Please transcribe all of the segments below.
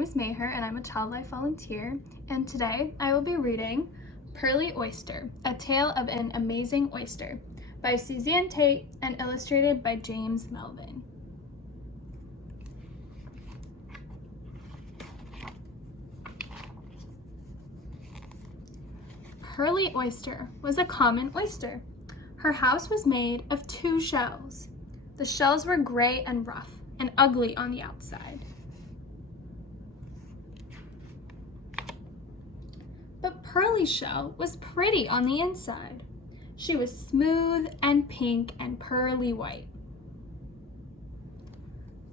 name is Maher and I'm a Child Life Volunteer, and today I will be reading Pearlie Oyster, A Tale of an Amazing Oyster by Suzanne Tate and illustrated by James Melvin. Pearlie Oyster was a common oyster. Her house was made of 2 shells. The shells were gray and rough and ugly on the outside. But Pearlie's shell was pretty on the inside. She was smooth and pink and pearly white.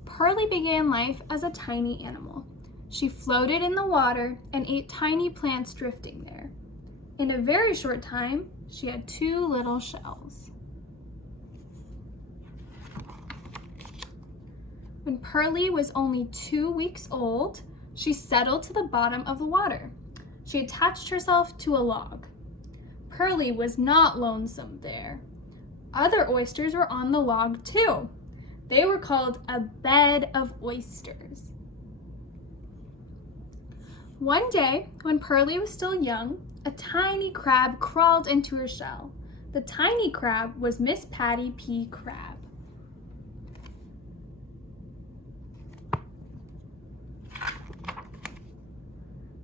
Pearlie began life as a tiny animal. She floated in the water and ate tiny plants drifting there. In a very short time, she had 2 little shells. When Pearlie was only 2 weeks old, she settled to the bottom of the water. She attached herself to a log. Pearlie was not lonesome there. Other oysters were on the log too. They were called a bed of oysters. One day, when Pearlie was still young, a tiny crab crawled into her shell. The tiny crab was Miss Patty P. Crab.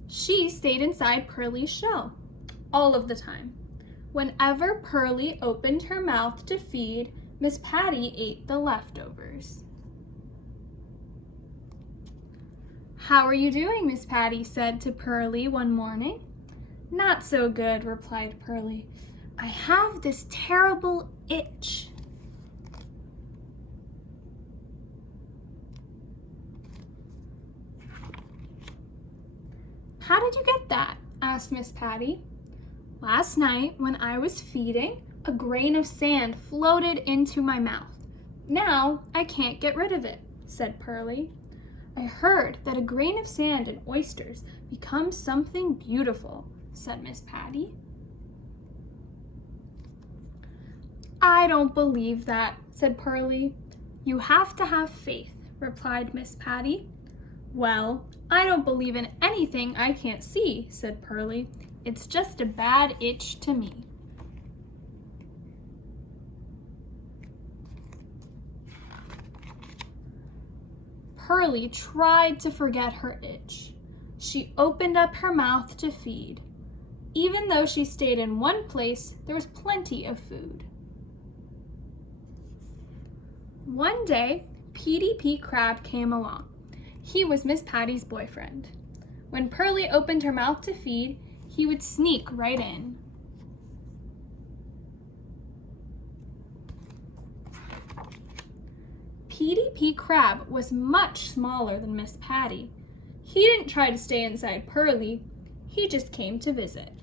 She stayed inside Pearlie's shell all of the time. Whenever Pearlie opened her mouth to feed, Miss Patty ate the leftovers. "How are you doing?" Miss Patty said to Pearlie one morning. "Not so good," replied Pearlie. "I have this terrible itch." "How did you get that?" asked Miss Patty. "Last night, when I was feeding, a grain of sand floated into my mouth. Now I can't get rid of it," said Pearlie. "I heard that a grain of sand in oysters becomes something beautiful," said Miss Patty. "I don't believe that," said Pearlie. "You have to have faith," replied Miss Patty. "Well, I don't believe in anything I can't see," said Pearlie. "It's just a bad itch to me." Pearlie tried to forget her itch. She opened up her mouth to feed. Even though she stayed in one place, there was plenty of food. One day, Petey P. Crab came along. He was Miss Patty's boyfriend. When Pearlie opened her mouth to feed, he would sneak right in. Petey P. Crab was much smaller than Miss Patty. He didn't try to stay inside Pearlie. He just came to visit.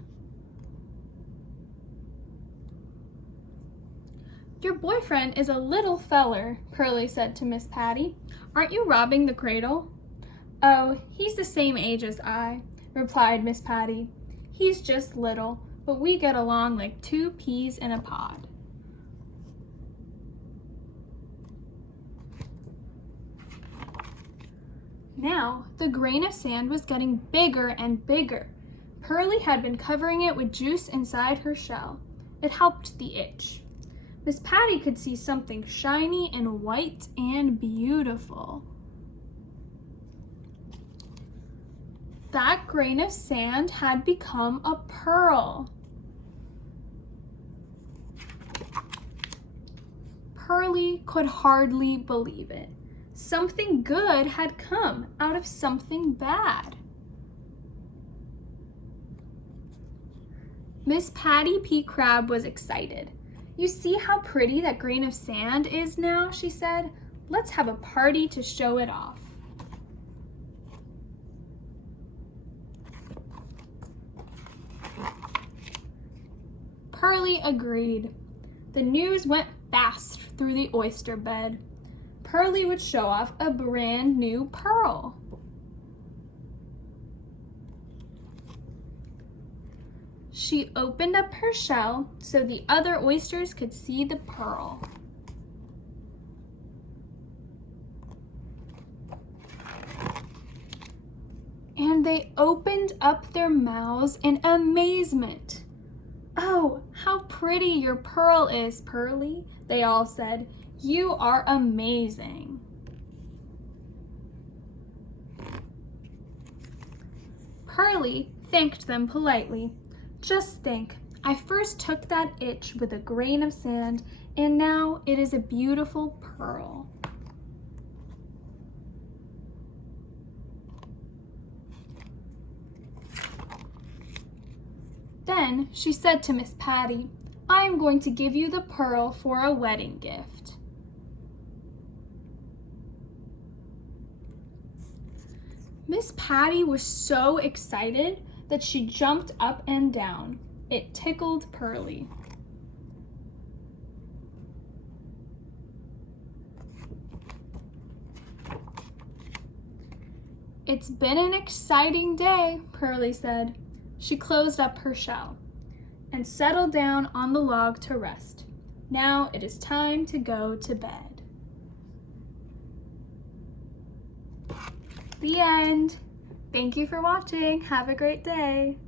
"Your boyfriend is a little feller," Pearlie said to Miss Patty. "Aren't you robbing the cradle?" "Oh, he's the same age as I," replied Miss Patty. "He's just little, but we get along like 2 peas in a pod." Now, the grain of sand was getting bigger and bigger. Pearlie had been covering it with juice inside her shell. It helped the itch. Miss Patty could see something shiny and white and beautiful. That grain of sand had become a pearl. Pearlie could hardly believe it. Something good had come out of something bad. Miss Patty P. Crab was excited. "You see how pretty that grain of sand is now," she said. "Let's have a party to show it off." Pearlie agreed. The news went fast through the oyster bed. Pearlie would show off a brand new pearl. She opened up her shell so the other oysters could see the pearl. they opened up their mouths in amazement. "Oh, how pretty your pearl is, Pearlie," they all said. "You are amazing." Pearlie thanked them politely. "Just think, I first took that itch with a grain of sand, and now it is a beautiful pearl." Then she said to Miss Patty, "I am going to give you the pearl for a wedding gift." Miss Patty was so excited that she jumped up and down. It tickled Pearlie. "It's been an exciting day," Pearlie said. She closed up her shell and settled down on the log to rest. Now it is time to go to bed. The end. Thank you for watching. Have a great day.